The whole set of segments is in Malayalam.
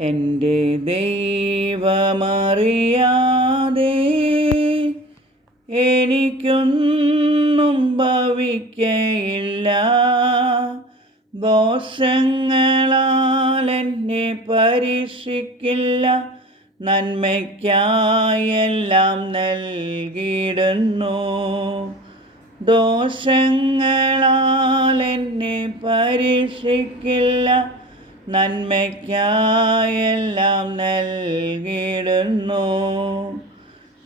എന്റെ ദൈവമറിയാതെ എനിക്കൊന്നും ഭവിക്കയില്ല. ദോഷങ്ങളാൽ എന്നെ പരീക്ഷിക്കില്ല. നന്മയ്ക്കായെല്ലാം നൽകിയിടുന്നു. ദോഷങ്ങളാൽ എന്നെ പരീക്ഷിക്കില്ല. നന്മയ്ക്കായെല്ലാം നൽകിയിടുന്നു.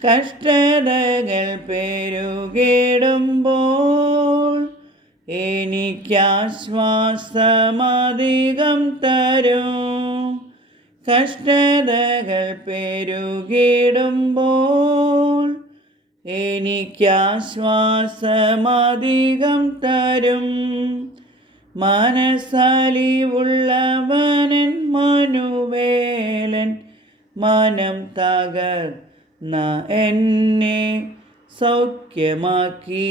കഷ്ടതകൾ പെരുകിടുമ്പോൾ എനിക്കാശ്വാസമധികം തരും. കഷ്ടതകൾ പെരുകിടുമ്പോൾ എനിക്കാശ്വാസമധികം തരും. മനസ്സലിവുള്ളവനൻ മനുവേലൻ മനം തകർന്ന എന്നെ സൗഖ്യമാക്കി.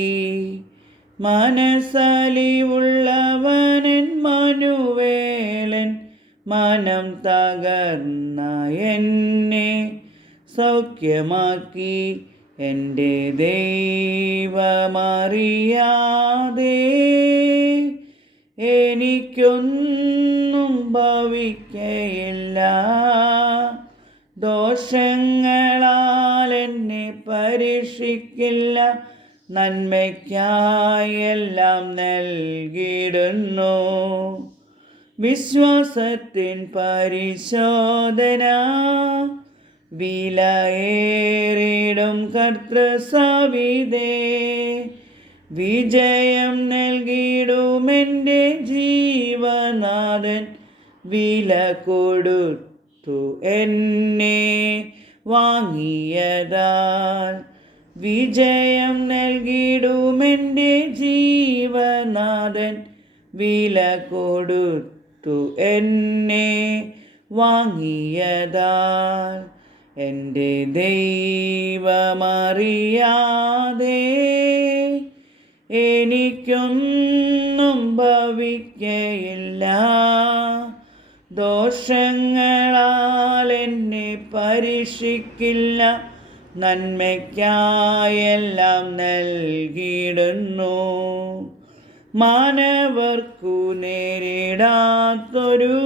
മനസ്സലിവുള്ളവനൻ മനുവേലൻ മനം തകർന്ന എന്നെ സൗഖ്യമാക്കി. എന്റെ ദൈവമറിയാതെ എനിക്കൊന്നും ഭവിക്കയില്ല. ദോഷങ്ങളാൽ എന്നെ പരീക്ഷിക്കില്ല. നന്മയ്ക്കായെല്ലാം നൽകിയിടുന്നു. വിശ്വാസത്തിൻ പരിശോധന. വിലയേറിടും കർത്തൃസവിതേ വിജയം നൽകിയിടുമെന്റെ ജീവനാഥൻ വില കൊടുത്തു എന്നെ വാങ്ങിയതാൽ. വിജയം നൽകിയിടുമെന്റെ ജീവനാഥൻ വില കൊടുത്തു എന്നെ വാങ്ങിയതാൽ. എന്റെ ദൈവമറിയാതെ എനിക്കൊന്നും ഭവിക്കയില്ല. ദോഷങ്ങളാൽ എന്നെ പരീക്ഷിക്കില്ല. നന്മയ്ക്കായെല്ലാം നൽകിയിടുന്നു. മാനവർക്കു നേരിടാത്തൊരു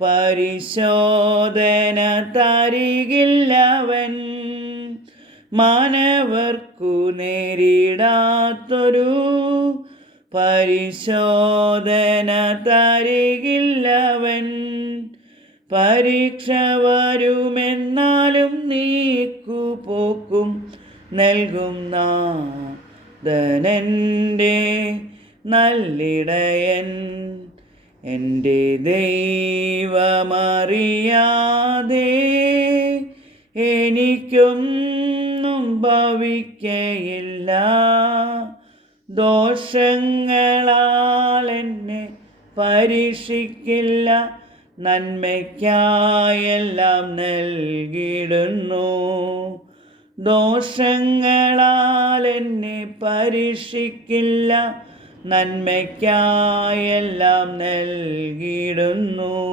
പരിശോധന തരികില്ലവൻ. മാനവർക്കു നേരിടാത്തൊരു പരിശോധന തരികില്ലവൻ. പരീക്ഷ വരുമെന്നാലും നീക്കു നീക്കുപോക്കും നൽകും നാദനന്റെ നല്ലിടയൻ. എന്റെ ദൈവമറിയാതെ എനിക്കൊന്നും ഭവിക്കയില്ല. ദോഷങ്ങളാൽ എന്നെ പരീക്ഷിക്കില്ല. നന്മയ്ക്കായെല്ലാം നൽകിയിടുന്നു. ദോഷങ്ങളാൽ എന്നെ പരീക്ഷിക്കില്ല. നന്മയ്ക്കായെല്ലാം നൽകിയിടുന്നു.